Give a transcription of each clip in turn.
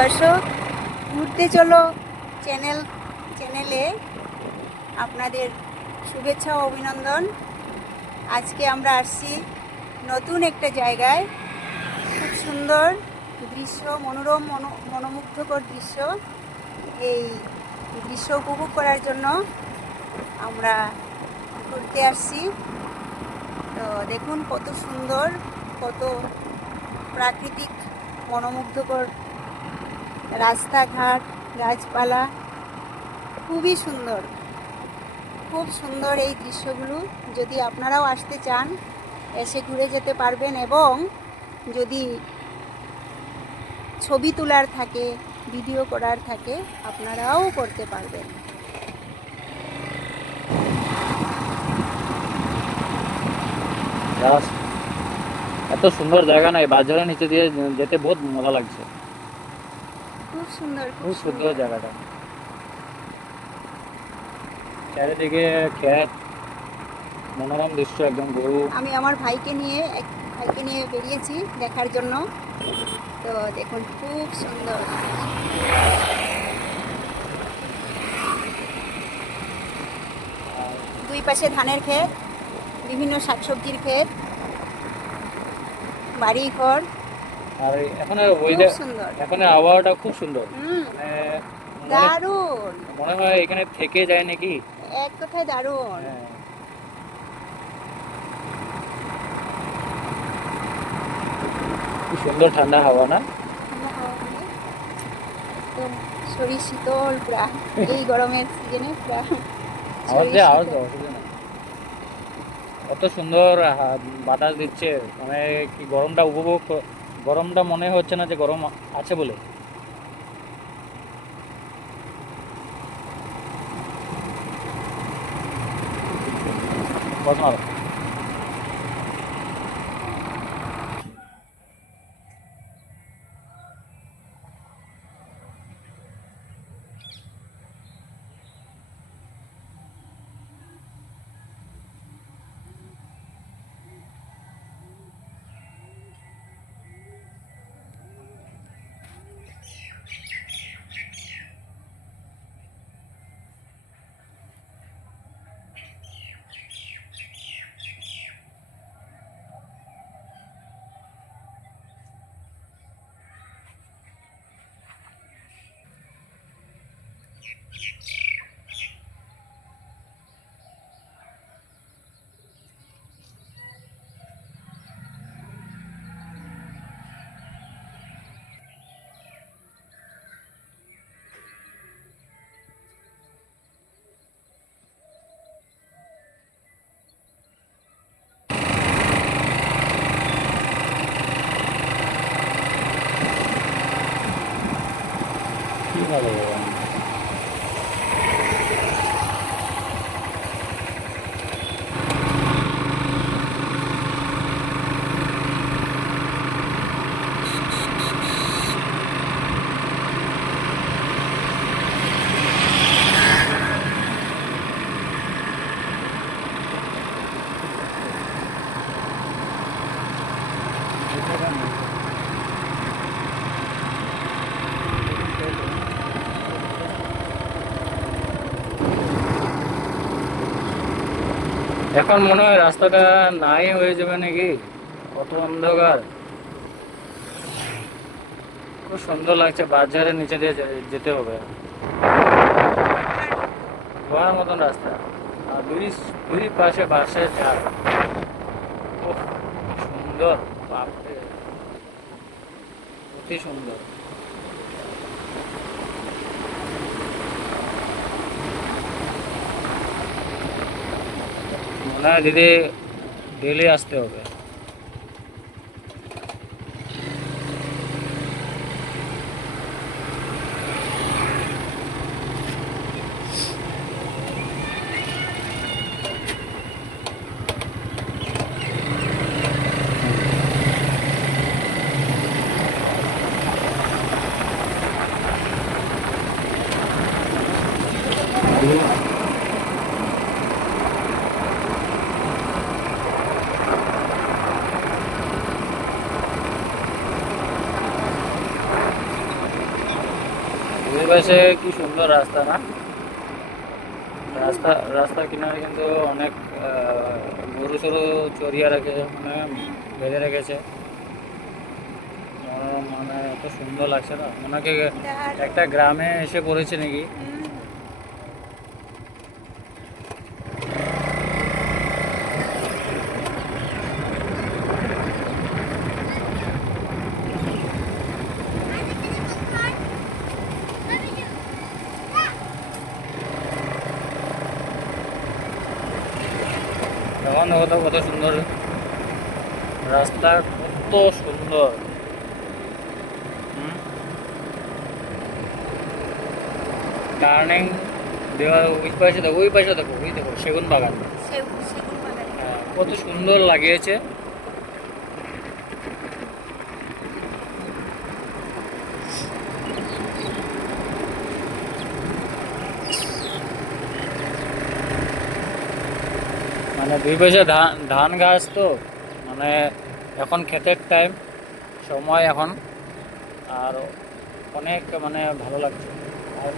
দর্শক, ঘুরতে চলো চ্যানেলে আপনাদের শুভেচ্ছা ও অভিনন্দন। আজকে আমরা আসছি নতুন একটা জায়গায়। খুব সুন্দর দৃশ্য, মনোরম মনোমুগ্ধকর দৃশ্য। এই দৃশ্য উপভোগ করার জন্য আমরা ঘুরতে আসছি। তো দেখুন কত সুন্দর, কত প্রাকৃতিক মনোমুগ্ধকর রাস্তাঘাট, গাছপালা, খুবই সুন্দর, খুব সুন্দর এই দৃশ্যগুলো। যদি আপনারাও আসতে চান, এসে ঘুরে যেতে পারবেন, এবং যদি ছবি তোলার থাকে, ভিডিও করার থাকে, আপনারাও করতে পারবেন। এত সুন্দর জায়গা নাই, বাজারের নিচে দিয়ে যেতে বহুত মজা লাগছে। খুব সুন্দর, খুব সুন্দর জায়গাটা, চারিদিকে ক্ষেত, মনোরম দৃশ্য একদম। গরু, আমি আমার ভাইকে নিয়ে বেরিয়েছি দেখার জন্য। তো দেখুন খুব সুন্দর। দুই পাশে ধানের ক্ষেত, বিভিন্ন শাকসবজির ক্ষেত, বাড়ি ঘর, আর এখন খুব সুন্দর। এখন আবহাওয়াটা খুব সুন্দর। মানে দারুণ, মনে হয় এখানে থেকে যায় নাকি। এক কথায় দারুণ। হ্যাঁ, খুব সুন্দর ঠান্ডা হাওয়া না? একদম শরীর শীতল পুরা, এই গরমের সিজনে পুরা আওয়াজ শরীর দিয়ে আওয়াজ শীতল। দাও, অসুবিধা নেই। কত সুন্দর বাতাস দিচ্ছে, মানে কি গরমটা মনে হচ্ছে না যে গরম আছে বলে। বল। কি ভালো বাবা। এখন মনে হয় রাস্তাটা নাই হয়ে যাবে নাকি, কত অন্ধকার। খুব সুন্দর লাগছে, বাজারের নিচে দিয়ে যেতে হবে, ঘোরার মতন রাস্তা। আর দুই পাশে বাঁশের ঝাড়। ওহ, সুন্দর, বাপরে, অতি সুন্দর। মনে হয় দিদি ডেলি আসতে হবে। দুই পাশে কি সুন্দর রাস্তা না, রাস্তার কিনারে কিন্তু অনেক গরু সরু চড়িয়ে রেখেছে, মানে বেঁধে রেখেছে। মানে এত সুন্দর লাগছে না, মনে হয় একটা গ্রামে এসে পড়েছে নাকি। তখন দেখো তো কত সুন্দর রাস্তা, কত সুন্দর। টার্নিং দেওয়া, ওই পাশে দেখো, ওই দেখো সেগুন বাগান। হ্যাঁ, কত সুন্দর লাগিয়েছে। মানে দুই পাশে ধান গাছ তো, মানে এখন ক্ষেতের টাইম সময় এখন, আর অনেক মানে ভালো লাগছে। আর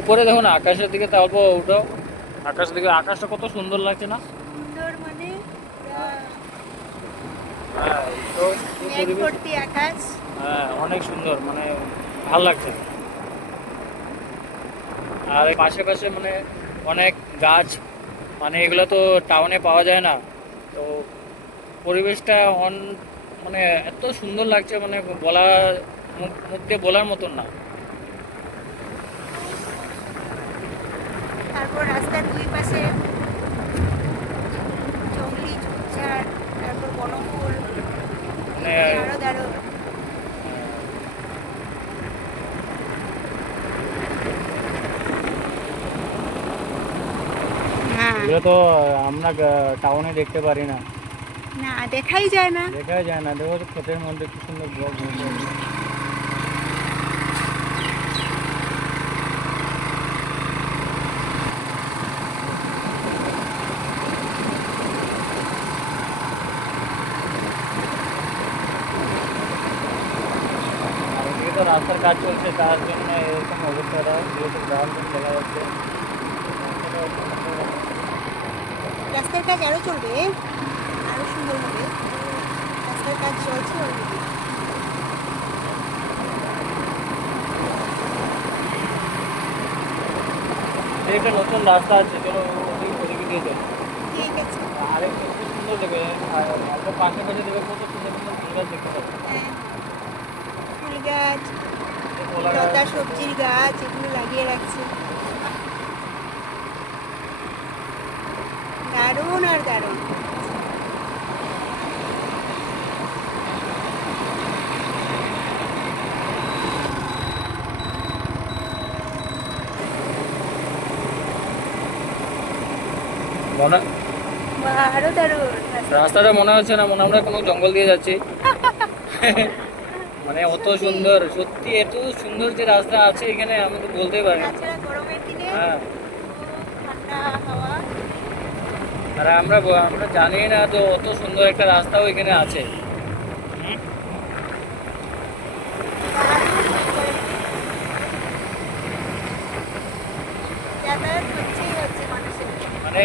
উপরে দেখুন আকাশের দিকে তা অল্প উঠো, আকাশের দিকে, আকাশটা কত সুন্দর লাগছে না। সুন্দর মানে হ্যাঁ, তো এই মেঘ পরিবেশ, ভর্তি আকাশ। হ্যাঁ অনেক সুন্দর, মানে ভালো লাগছে। আর এই পাশে পাশে মানে অনেক গাছ, মানে এগুলো তো টাউনে পাওয়া যায় না। তো পরিবেশটা মানে এত সুন্দর লাগছে, মানে বলা, মুখ দিয়ে বলার মতন না। তারপর রাস্তার দুই পাশে জঙ্গলি ঝোপঝাড়, তারপর বনফুল, মানে আরো দারুণ। হ্যাঁ, এগুলো তো আমরা টাউনে দেখতে পারি না, না দেখাই যায় না। দেখাই যায় না। দেখো ক্ষেতের মধ্যে কি সুন্দর ব্লক হয়েছে। আর এদিকে তো রাস্তার কাজ চলছে, তার জন্য এরকম অবস্থাটা, যেহেতু গ্রাম দেখা যাচ্ছে। রাস্তার কাজ আরো চলবে, আরো সুন্দর হবে। রাস্তার কাজ চলছে অলরেডি। একটা নতুন রাস্তা আছে, চলো ওদিকে দিয়ে যাই। ঠিক আছে। আরেক খুব সুন্দর দেবে, আর অল্প পাশে পাশে দেবে, কত সুন্দর সুন্দর ফুল গাছ দেখতে পাবে। হ্যাঁ, ফুল গাছ, কলা গাছ, লতা সবজির গাছ এগুলো লাগিয়ে রাখছে। দারুণ আর দারুণ। বাহ, আরো দারুণ রাস্তা। রাস্তাটা মনে হচ্ছে না, মনে আমরা কোনো জঙ্গল দিয়ে যাচ্ছি। মানে অত সুন্দর, সত্যি এত সুন্দর যে রাস্তা আছে এখানে, আমি তো বলতেই পারি না। তাছাড়া গরমের দিনে হ্যাঁ, ঠান্ডা হাওয়া। আর আমরা আমরা জানি না তো অত সুন্দর একটা রাস্তাও এখানে আছে। যাতায়াত হচ্ছেই হচ্ছে মানুষের। মানে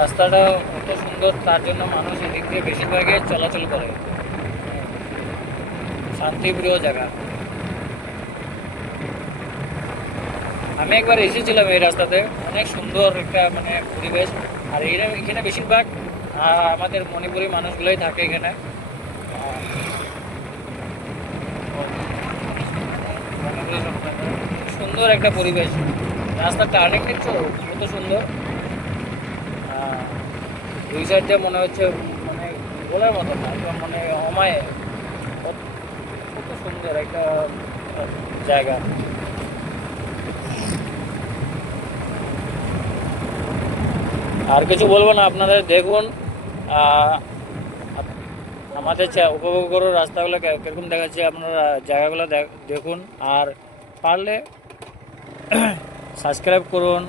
রাস্তাটা অত সুন্দর, তার জন্য মানুষ এদিক দিয়ে বেশিরভাগই চলাচল করে। শান্তিপ্রিয় জায়গা। আমি একবার এসেছিলাম এই রাস্তাতে, অনেক সুন্দর একটা মানে পরিবেশ। আর এখানে বেশিরভাগ আমাদের মণিপুরি মানুষগুলোই থাকে এখানে। মণিপুরি সম্প্রদায়। সুন্দর একটা পরিবেশ, রাস্তার টার্নিং দেখছো কত সুন্দর। দুই সাইড দিয়ে মনে হচ্ছে, মানে বলার মতো না, একদম মানে অমায়, কত সুন্দর একটা জায়গা। আর কিছু বলবো না, আপনাদের দেখুন, আমাদের উপভোগ করুন রাস্তাগুলো কীরকম দেখাচ্ছে, আপনারা জায়গাগুলো দেখুন। আর পারলে সাবস্ক্রাইব করুন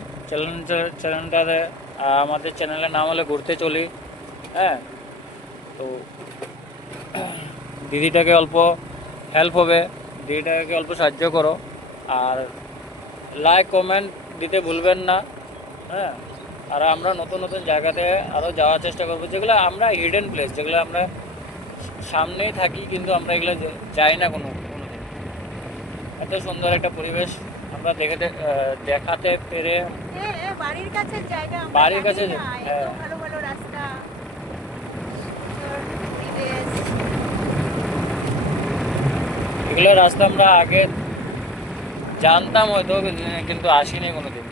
চ্যানেলটাতে। আমাদের চ্যানেলের নাম হলে ঘুরতে চলি। হ্যাঁ, তো দিদিটাকে অল্প হেল্প হবে, দিদিটাকে অল্প সাহায্য করো। আর লাইক কমেন্ট দিতে ভুলবেন না। হ্যাঁ, আর আমরা নতুন নতুন জায়গাতে আরও যাওয়ার চেষ্টা করবো, যেগুলো আমরা হিডেন প্লেস, যেগুলো আমরা সামনেই থাকি কিন্তু আমরা এগুলো যাই না কোনোদিন। এত সুন্দর একটা পরিবেশ আমরা দেখাতে পেরে, বাড়ির কাছে জায়গা, আমরা বাড়ির জানি কাছে, না, এত হ্যাঁ। ভালো ভালো রাস্তা, সুন্দর পরিবেশ। এগুলো রাস্তা আমরা আগে জানতাম হয়তো, কিন্তু আসিনি কোনোদিন।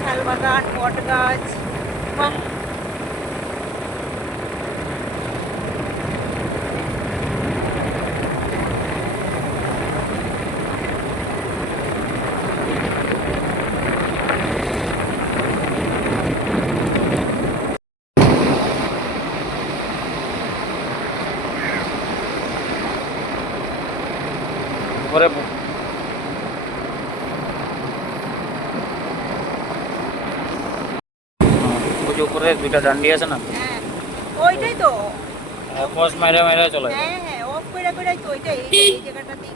শাল বাগান, বট গাছ, বাহ, উপরে ওই যে উপরে দুইটা ডান্ডি আছে না, হ্যাঁ ওইটাই তো। ফার্স্ট মাইরা মাইরা চলে যায়। হ্যাঁ হ্যাঁ, অফ করে করেই তো ওইটাই, এই জায়গাটাতেই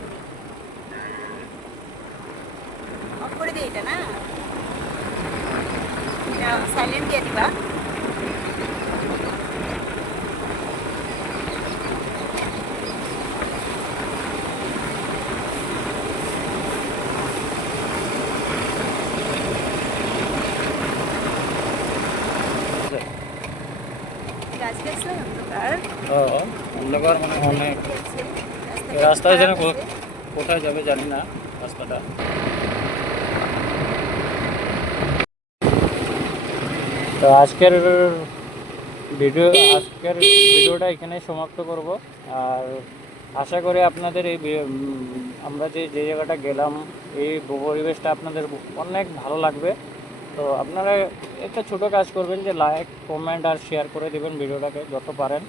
অফ করে দিই এটা না, এটা সাইলেন্ট দিয়ে দিবা। গাছ গাছ না অন্ধকার, অন্ধকার মানে অনেক। আছে, এই রাস্তায় যেন খারাপ আছে। কোথায় যাবে জানি না রাস্তাটা। তো আজকের ভিডিওটা এখানে সমাপ্ত করব। আর আশা করি আপনাদের আমরা যে জায়গাটা গেলাম, এই পরিবেশটা আপনাদের অনেক ভালো লাগবে। তো আপনারা একটা ছোট কাজ করবেন, যে লাইক কমেন্ট আর শেয়ার করে দেবেন ভিডিওটাকে যত পারেন।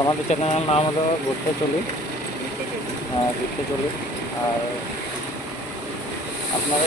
আমাদের চ্যানেলের নাম হলো ঘুরতে চলি। আর আপনারা